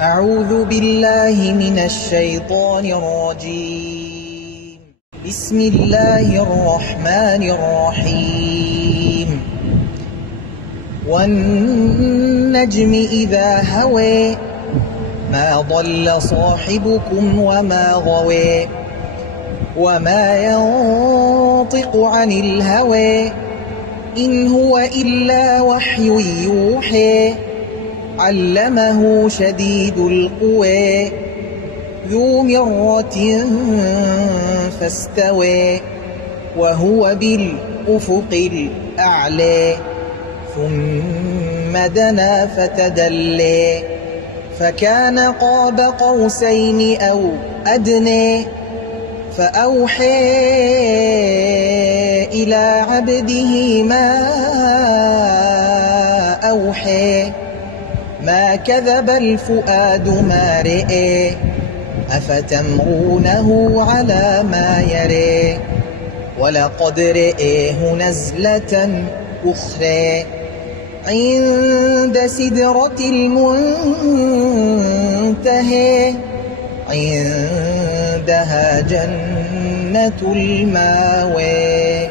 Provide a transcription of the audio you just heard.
أعوذ بالله من الشيطان الرجيم. بسم الله الرحمن الرحيم. والنجم إذا هوى ما ضل صاحبكم وما غوى وما ينطق عن الهوى إن هو إلا وحي يوحى علمه شديد القوى ذو مرة فاستوى وهو بالأفق الأعلى ثم دنا فتدلى فكان قاب قوسين أو أدنى فأوحى إلى عبده ما أوحى ما كذب الفؤاد ما رئي أفتمرونه على ما يري ولقد رئيه نزلة أخرى عند سدرة المنتهى عندها جنة المأوى.